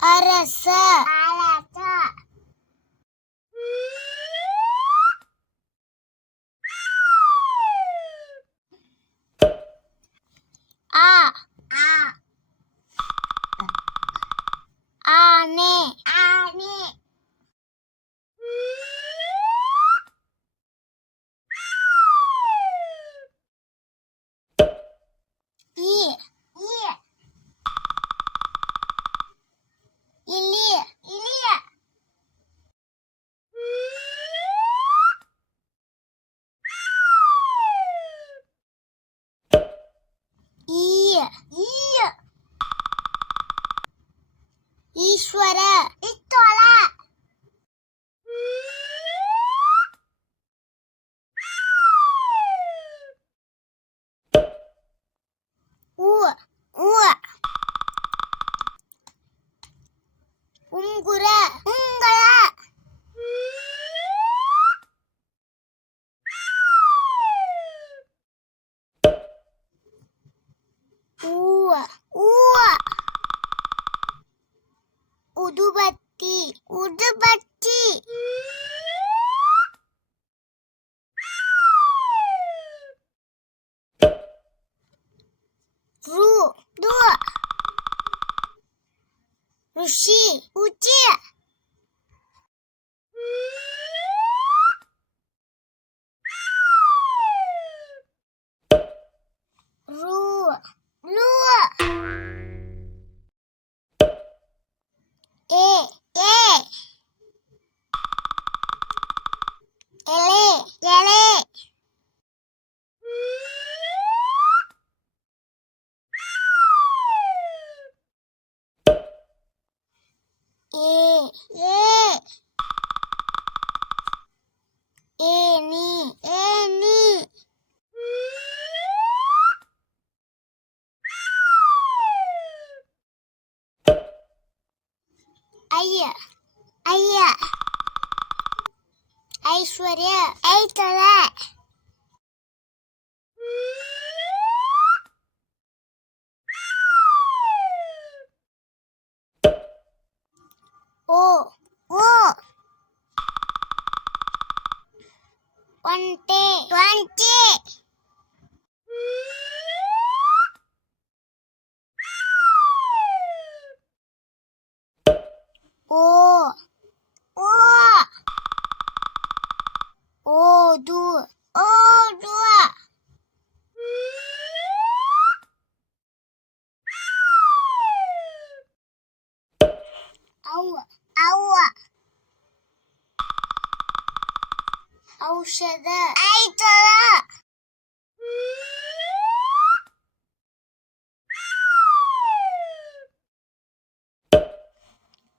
ಅರಸ ಆನೆ ಇಲಿ ಈಶ್ವರ ಉಂಗುರ ಉದುಬತ್ತಿ ಋಷಿ ಎಲೆ ಏನಿ ಅಯ್ಯ ಐಶ್ವರ್ಯ ಐತದ ಒಂಟೆ ಓದು ಔಷಧ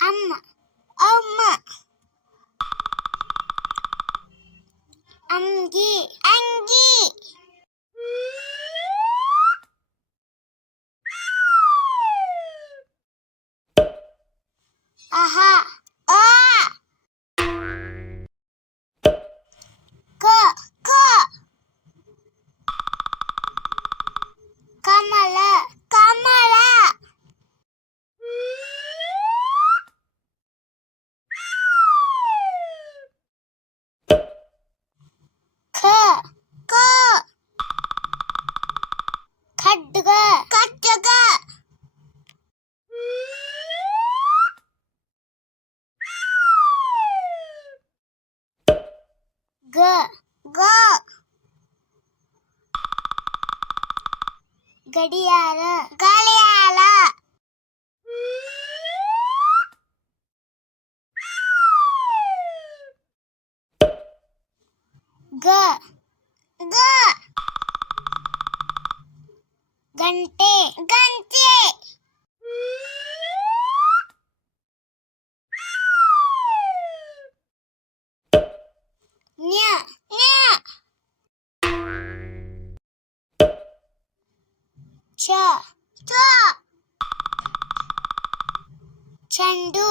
ಅಮ್ಮ ಅಂಗಿ ಅಹ ಕಮಲ ಖಡ್ಗ ಗಡಿಯಾರ ಗಂಟೆ ನ್ಯ ಚ ಚೆಂಡು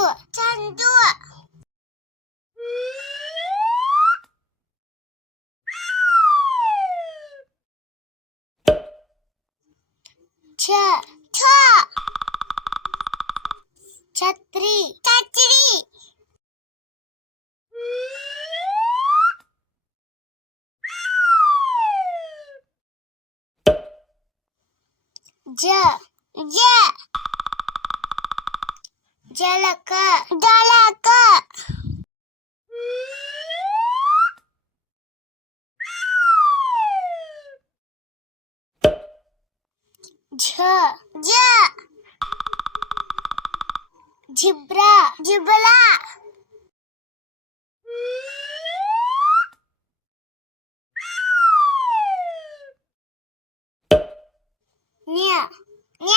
ಜ ಜ ಜಲಕ ಜಲಕ ಝ ಜ ಜಿಬ್ರಾ ಜಿಬಲಾ ನ್ಯ ನ್ಯ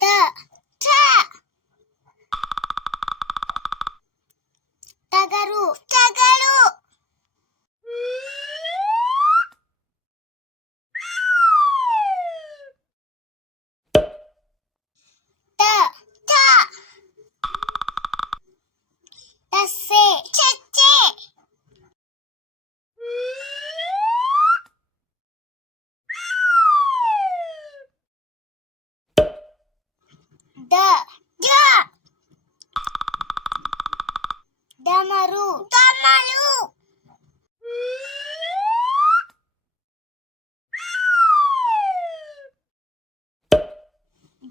ತ ಠ ಟಗರು ಟಗರು ಟ ಠ ಟಸ್ಸೆ ಚಚ್ಚೆ ಡ ಢ ಡಮರು ಡಮರು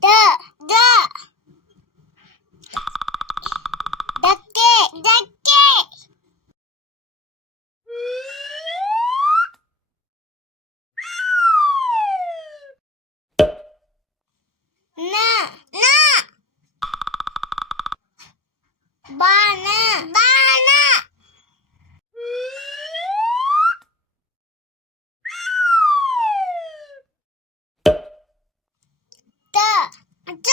ಡ ಡ ಡಕ್ಕೆ ಡಕ್ಕೆ ನ ನ ಬಾಣ ಬಾಣ ತ ಟ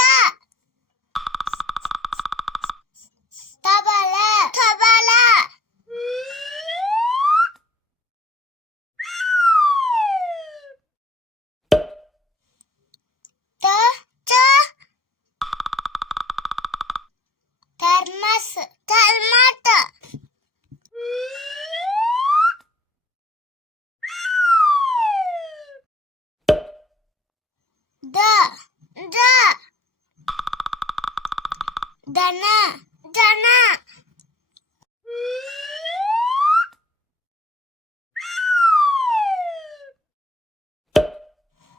ತಬಲ ತಬಲ ತ ಟ ಥರ್ಮಸ್ ಥರ್ಮಟ ದ ದ ದನ ದನ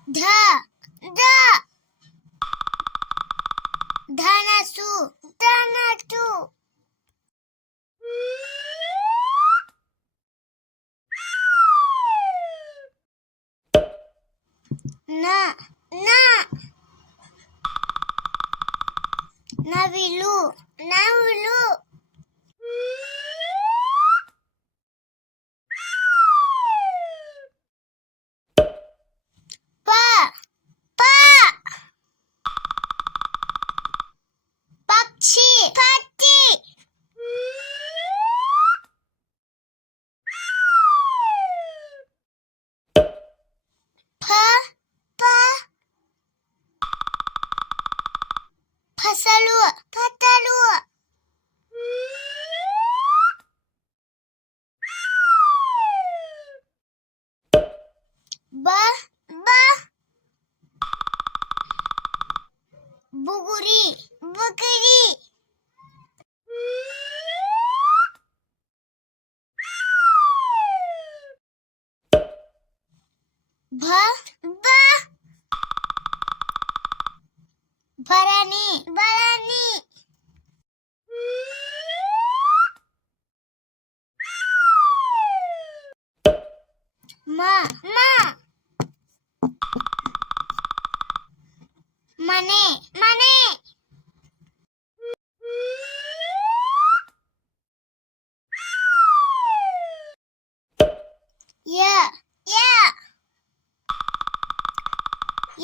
ಧ ಧ ಧನಸು ಧನಸು ನ ನ ನವಿಲು ನವಿಲು ಪ ಪ ಪಕ್ಷಿ ಪಕ್ಷಿ ಫ ಪ ಫಸಲು ಫಸಲು ಬ ಬ ಬುಗುರಿ ಬುಗುರಿ ಭ ಬ ಭರಣಿ ಭರಣಿ ಮ ಮ ಮನೆ ಮನೆ ಯ ಯ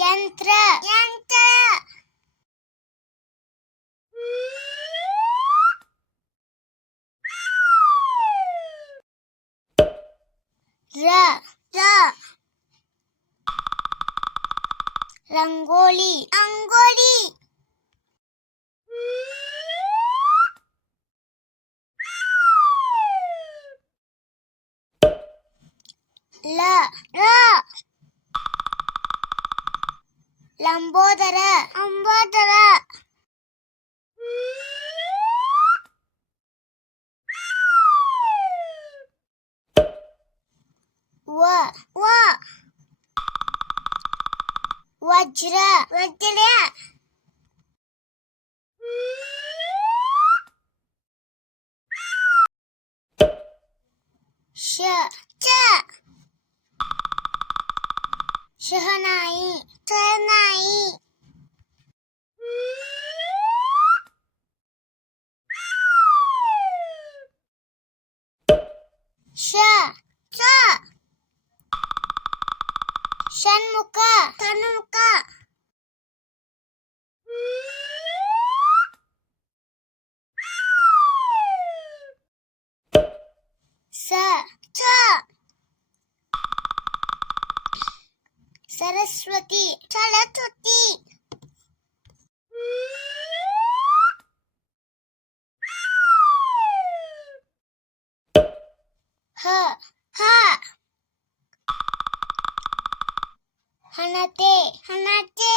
ಯಂತ್ರ ಯಂತ್ರ ರ ರ ರಂಗೋಲಿ ಅಂಗೋಲಿ ಲ ರ ಲಂಬೋದರ ಅಂಬೋದರ ವ ವ ವಜ್ರ ವಜ್ರ ಶ ಶಹನಾಯಿ ಶಹನಾಯಿ ಶ ಷಣ್ಮುಖ ಷಣ್ಮುಖ ಸ ಸರಸ್ವತಿ ಸರಸ್ವತಿ ಹ ಹಣತೆ ಹಣತೆ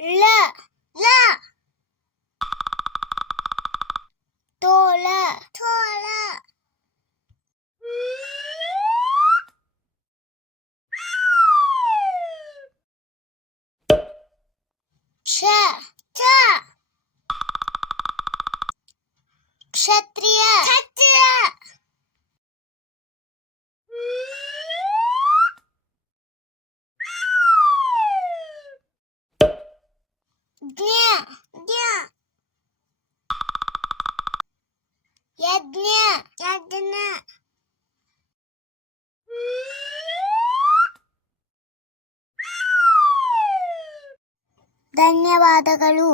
ಲ ತೋಳ ತೋಳ ಕ್ಷ ಕ್ಷತ್ರಿಯ ಕ್ಷತ್ರಿಯ ಜ್ಞ ಯಜ್ಞ ಯಜ್ಞ ಧನ್ಯವಾದಗಳು.